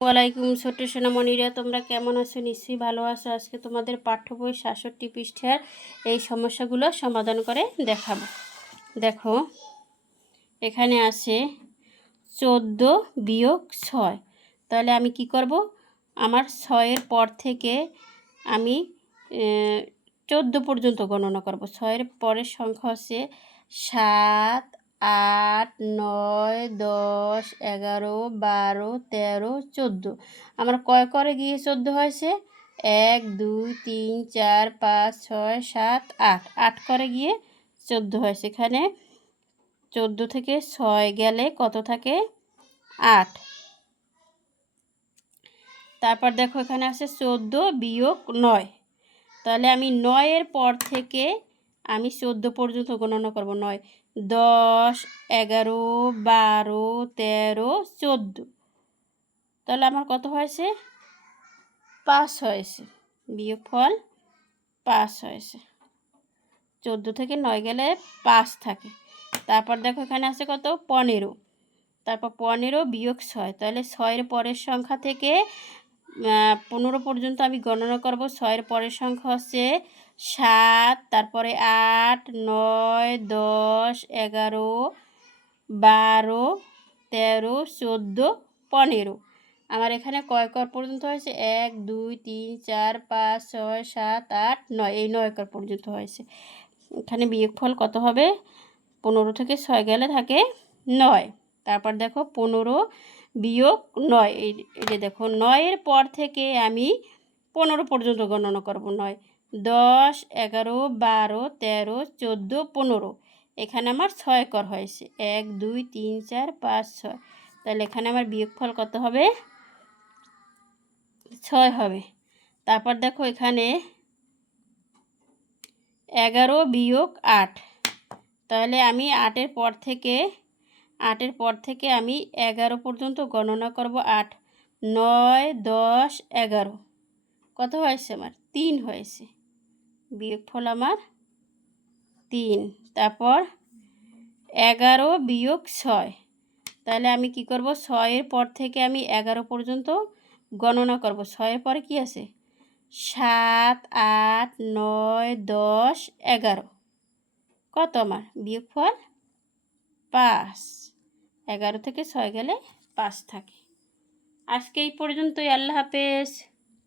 ওয়ালাইকুম ছোট্ট সোনামণিরা, তোমরা কেমন আছো? নিশ্চয়ই ভালো আছো। আজকে তোমাদের পাঠ্য বই ৬৭ পৃষ্ঠার এই সমস্যাগুলো সমাধান করে দেখাবো। দেখো, এখানে আছে 14 বিয়োগ 6। তাহলে আমি কি করব? আমার 6-এর পর থেকে আমি 14 পর্যন্ত গণনা করব। 6-এর পরের সংখ্যা হচ্ছে 7, 8, 9, 10, 11, 12, 13, 14। আমার কয় করে গিয়ে 14 হয়েছে? 1, 2, 3, 4, 5, 6, 7, 8। 8 করে গিয়ে 14 হয়েছে। এখানে 14 থেকে 6 গেলে কত থাকে? 8। তারপর দেখো, এখানে আছে 14 বিয়োগ 9। তাহলে আমি 9-এর পর থেকে আমি 14 পর্যন্ত গণনা করব। 9, 10, 11, 12, 13, 14। তাহলে আমার কত হয়েছে? 5 হয়েছে। বিয়োগফল 5 হয়েছে। 14 থেকে 9 গেলে 5 থাকে। তারপর দেখো, এখানে আছে কত? 15। তারপর 15 বিয়োগ 6। তাহলে 6-এর পরের সংখ্যা থেকে 15 পর্যন্ত আমি গণনা করব। 6-এর পরের সংখ্যা হচ্ছে 7, তারপরে 8, 9, 10, 11, 12, 13, 14, 15। আমার এখানে কয় কর পর্যন্ত হয়েছে? 1, 2, 3, 4, 5, 6, 7, 8, 9। এই 9 কর পর্যন্ত হয়েছে। এখানে বিয়োগফল কত হবে? 15 থেকে 6 গেলে থাকে 9। তারপর দেখো, 15 বিয়োগ 9। এই যে দেখো, 9-এর পর থেকে আমি 15 পর্যন্ত গণনা করব। 9, 10, 11, 12, 13, 14, 15। এখানে আমার 6 কর হয়েছে। 1, 2, 3, 4, 5, 6। তাহলে এখানে আমার বিয়োগফল কত হবে? 6 হবে। তারপর দেখো, এখানে 11 বিয়োগ 8। তাহলে আমি 8-এর পর থেকে আমি 11 পর্যন্ত গণনা করব। 8, 9, 10, 11। কত হয়েছে? আমার 3 হয়েছে। বিয়োগফল আমার 3। তারপর 11 বিয়োগ 6। তাহলে আমি কি করব? 6-এর পর থেকে আমি 11 পর্যন্ত গণনা করব। 6-এর পরে কি আছে? 7, 8, 9, 10, 11। কত আমার? বিয়োগফল 5। 11 থেকে 6 গেলে 5 থাকে। আজকে এই পর্যন্তই। আল্লাহ হাফেজ।